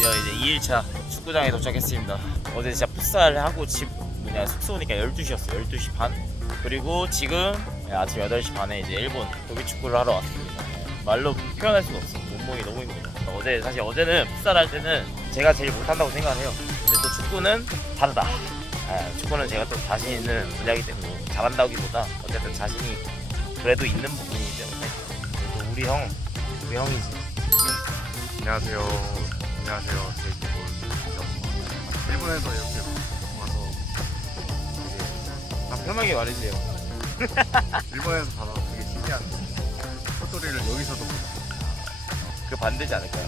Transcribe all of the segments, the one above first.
드디어 이제 2일차 축구장에 도착했습니다. 어제 진짜 풋살 하고 집 뭐냐 숙소 오니까 12시였어요. 12시 반. 그리고 지금 아침 8시 반에 이제 일본 도비 축구를 하러 왔습니다. 말로 표현할 수가 없어. 몸무게 너무 힘들어. 어제 사실 어제는 풋살 할 때는 제가 제일 못한다고 생각해요. 근데 또 축구는 다르다. 아, 축구는 제가 또 자신 있는 분야이기 때문에 잘한다기보다 어쨌든 자신이 그래도 있는 부분이기 때문에 또 우리 형, 우리 형이지. 안녕하세요. 안녕하세요. 제이키볼 이정입니다. 일본에서 이렇게 와서 아, 편하게 말해주세요. 되게 일본에서 봐서 되게 신기한 스토리를 여기서도 보고 그 반대지 않을까요?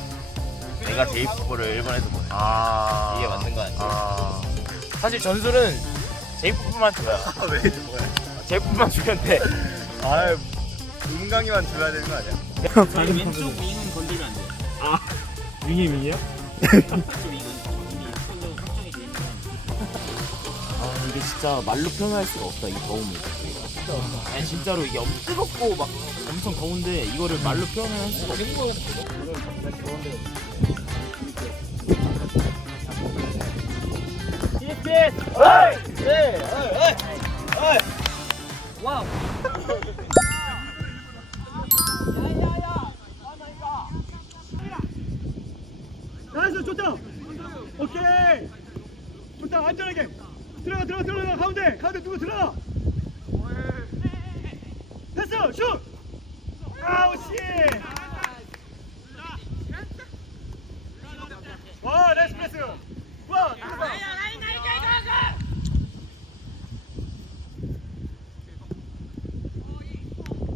내가 제이프볼을 일본에서 보내. 아 이게 맞는 거 아니에요? 아 사실 전술은 제이프볼만 줘요. 왜 이래 뭐야? 제이프볼만 돼. 아 은강이만 줘야 되는 거 아니야? 저희 왼쪽 윙은 건들면 안 돼요. 윙이밍이요? 아 이게 진짜 말로 표현할 수가 없다 이 더움을. 아니 진짜로 이게 엄 뜨겁고 막 엄청 더운데 이거를 말로 표현할 수가 없어. 나이스 좋다 오케이 좋다 안전하게 들어가 들어가 들어가 가운데 가운데 누구 들어가 됐어 슛 아우 씨 와, 나이스 패스. 와, 들어가.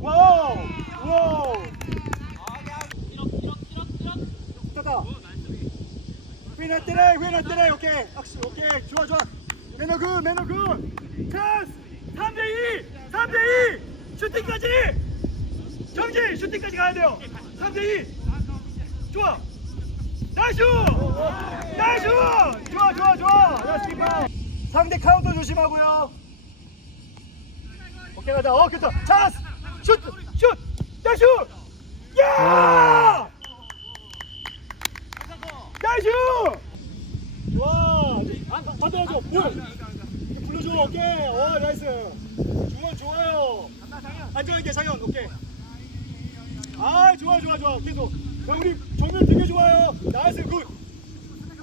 와우, 와우. 좋다. 휘나 때려, 휘나 때려. 오케이, 악수, 오케이, 좋아, 좋아. 매너 굿, 매너 굿. 찬스. 3대 2, 3대 2. 슈팅까지. 정지, 슈팅까지 가야 돼요. 3대 2. 좋아. 나이스! 나이스! 좋아, 좋아, 좋아. 키퍼. 상대 카운터 조심하고요. 오케이, 가자. 어, 그렇다. 찬스. 슛, 슛. 나이스! 야! 나이스! 좋아. 안 받아줘. 볼. 불러줘. 오케이. 어, 나이스. 중원 좋아요. 안정하게 상현. 오케이. 아, 좋아, 좋아, 좋아. 계속. 야, 우리 정면 되게 좋아요. 나이스 굿.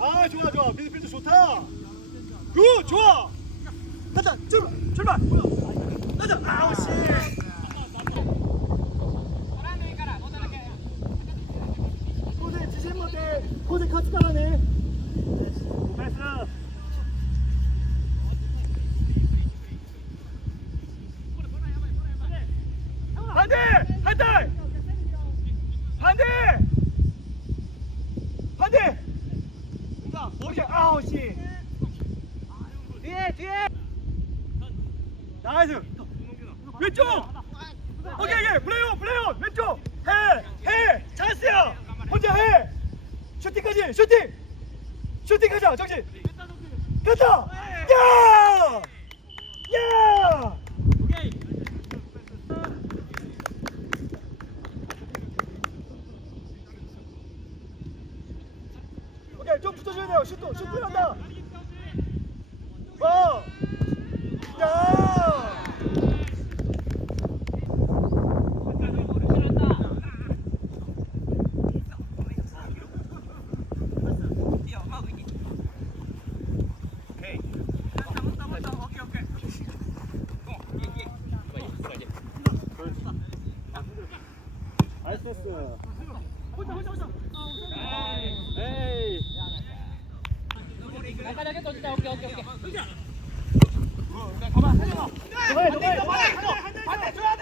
아, 좋아, 좋아. 미드필드 좋다. 굿, 좋아. 가자. 출발. 가자. 아우 씨. 고생 지신 못해. 고생 같이 가라네. 나이스. 반대! 반대! 반대! 반대! 오케이, 아우 씨. 뒤에, 뒤에. 나이스. 왼쪽. 오케이, 오케이. 플레이온, 플레이온. 왼쪽. 해, 해. 찬스야. 혼자 해. 슈팅까지, 슈팅. 슈팅 가자, 정신. 됐다. 야! 야! 오케이 좀 붙어줘야 돼요 슛도 슛 들어간다 와 야! 나이스 패스 혼자 혼자 혼자 에이 해, 너가 해. 반대 줘야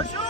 Koşun!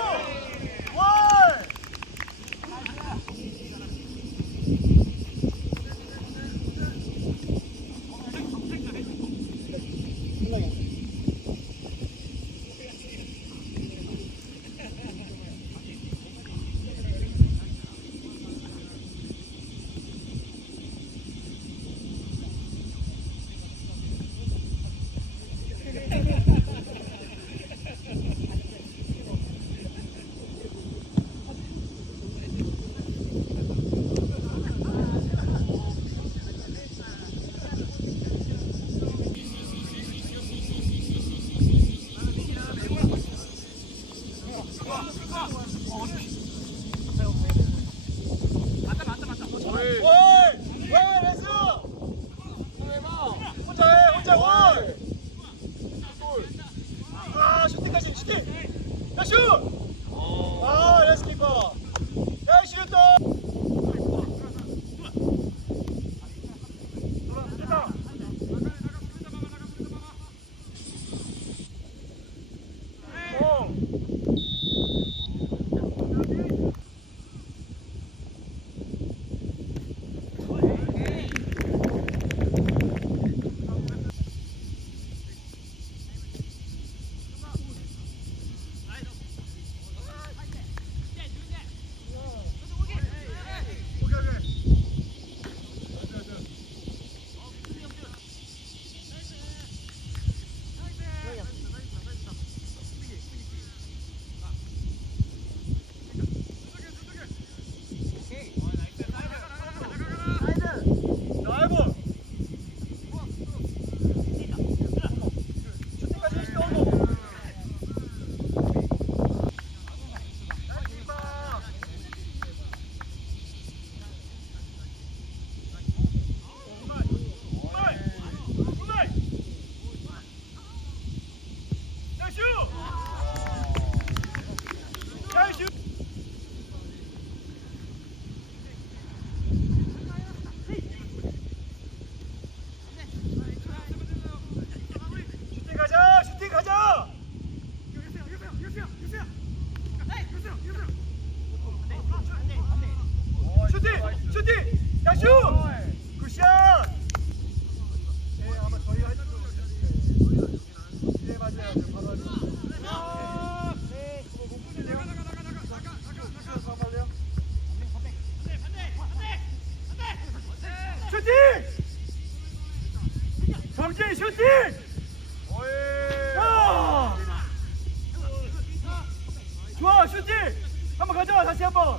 다시 한번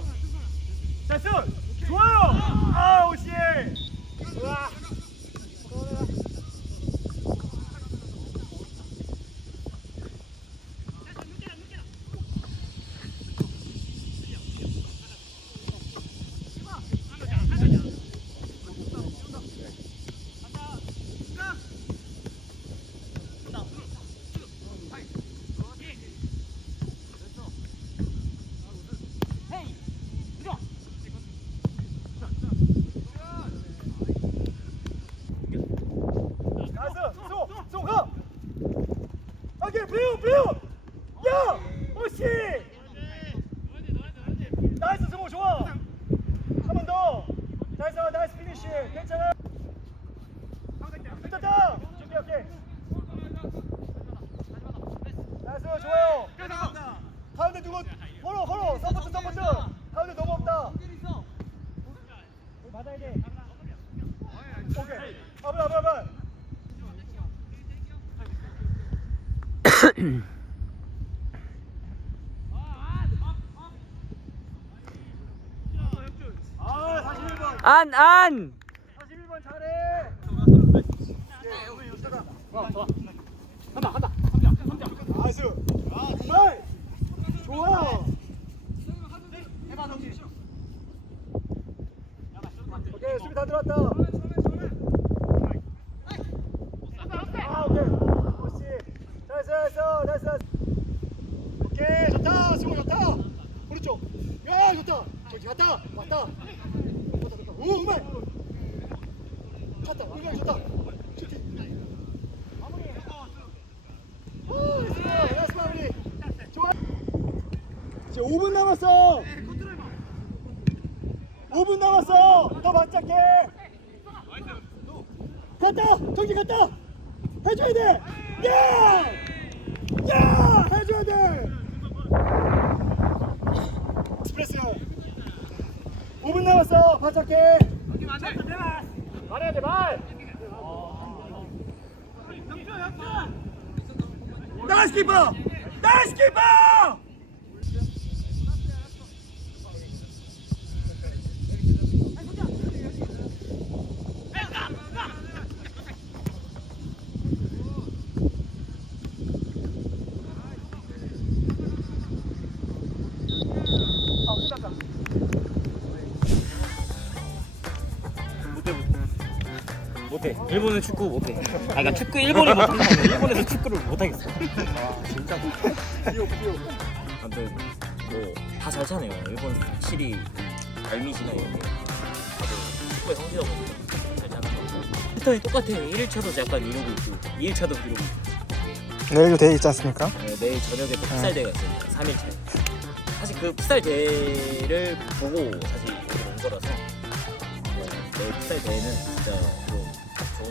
나이스! 좋아요! 아 오시! 좋아! 나이스! 쏘! 쏘! 가! 오케이 비우 비우! 야! 오시! 나이스 승호 좋아! 한 번 더! 나이스 나이스 피니쉬 괜찮아! 붙었다! 준비 오케이! 나이스 좋아요! 가운데 누구 걸어 걸어 서포트 서포트 가운데 너무 없다 맞아야 돼 오케이 아블 아블 아블 아 41번 안, 안! 41번 잘해 좋아 좋아 한다 한다 나이스 정말 좋아 오케이 수비 다 들어왔다 아 오케이 그렇지 잘했어 잘했어 나이스 나이스 오케이 좋다 승호 좋다 오른쪽 야 좋다 저기 갔다 왔다. 좋다 좋다 오 좋다. 슈팅 오 나이스 좋아. 이제 5분 남았어. 5분 남았어. 더 바짝해. 갔다 정지 갔다 해줘야 돼. 야! 야! 해줘야 돼 스프레스 5분 남았어 바짝해 말해야 돼 말! 나이스 키퍼! 나이스 키퍼 못해. 일본은 축구 못해. 아, 그러니까 축구 일본이 못한다. 일본에서 축구를 못하겠어. 아 진짜 귀여워 아무튼 뭐다 잘 차네요. 일본 확실히 발밑이나 이런 게 다들 축구에 성실하고 잘 차는 것 같고 패턴이 똑같아요. 1일차도 약간 이러고 있고 2일차도 이러고 있고 내일도 대회 있지 않습니까? 네, 내일 저녁에 또 풋살 대회가 있습니다. 3일차에 사실 그 풋살 대회를 보고 사실 온 거라서 네, 내일 풋살 대회는 진짜 좀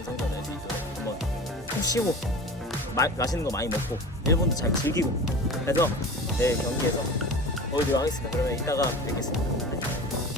좋은 성적 낼수 있도록 한번 푹 쉬고 마, 맛있는 거 많이 먹고 일본도 잘 즐기고 해서 내일 경기에서 보여드리도록 하겠습니다. 그러면 이따가 뵙겠습니다.